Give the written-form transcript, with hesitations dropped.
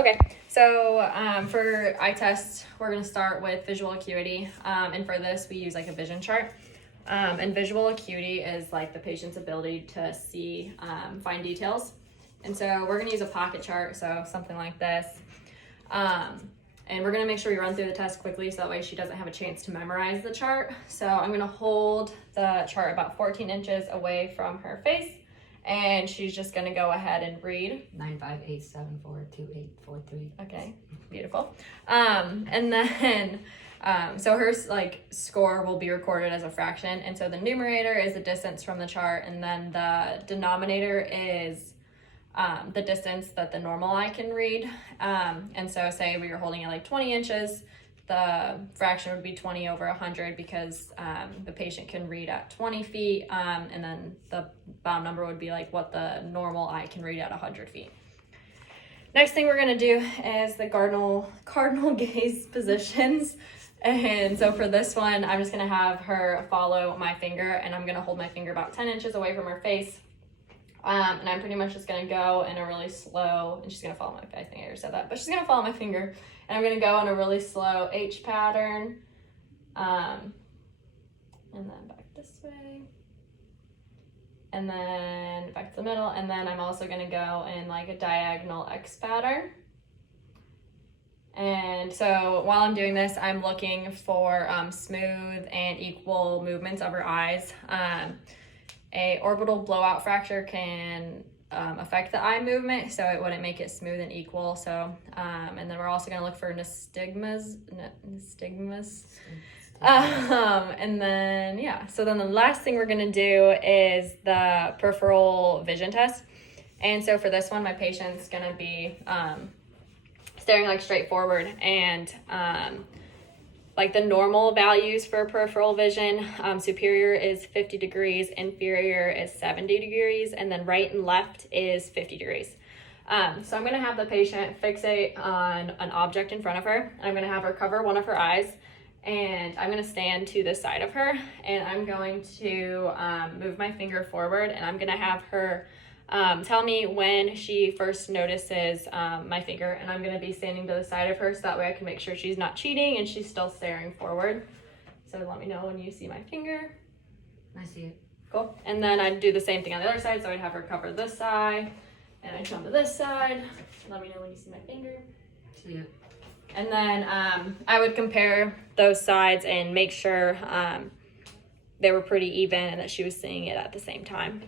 Okay, so for eye test, we're going to start with visual acuity. And for this, we use like a vision chart. And visual acuity is like the patient's ability to see fine details. And so we're going to use a pocket chart, so something like this. And we're going to make sure we run through the test quickly so that way she doesn't have a chance to memorize the chart. So I'm going to hold the chart about 14 inches away from her face. And she's just going to go ahead and read. 958742843. Okay, beautiful. And then, so her like score will be recorded as a fraction. And so the numerator is the distance from the chart. And then the denominator is the distance that the normal eye can read. And so say we were holding it like 20 inches, the fraction would be 20 over 100 because the patient can read at 20 feet, and then the bottom number would be like what the normal eye can read at 100 feet. Next thing we're gonna do is the cardinal gaze positions. And so for this one, I'm just gonna have her follow my finger, and I'm gonna hold my finger about 10 inches away from her face. And I'm pretty much just gonna go in a really slow, and she's gonna follow my, I think I already said that, but she's gonna follow my finger, and I'm gonna go in a really slow H pattern, and then back this way, and then back to the middle, and then I'm also gonna go in like a diagonal X pattern. And so while I'm doing this, I'm looking for smooth and equal movements of her eyes. A orbital blowout fracture can affect the eye movement, so it wouldn't make it smooth and equal. So, and then we're also gonna look for nystagmus. And then, yeah, so then the last thing we're gonna do is the peripheral vision test. And so for this one, my patient's gonna be staring like straight forward, and like the normal values for peripheral vision, superior is 50 degrees, inferior is 70 degrees, and then right and left is 50 degrees. So I'm gonna have the patient fixate on an object in front of her. I'm gonna have her cover one of her eyes, and I'm gonna stand to the side of her, and I'm going to move my finger forward, and I'm gonna have her tell me when she first notices my finger, and I'm going to be standing to the side of her so that way I can make sure she's not cheating and she's still staring forward. So let me know when you see my finger. I see it. Cool. And then I'd do the same thing on the other side, so I'd have her cover this side, and I'd come to this side. Let me know when you see my finger. See it. And then I would compare those sides and make sure they were pretty even and that she was seeing it at the same time.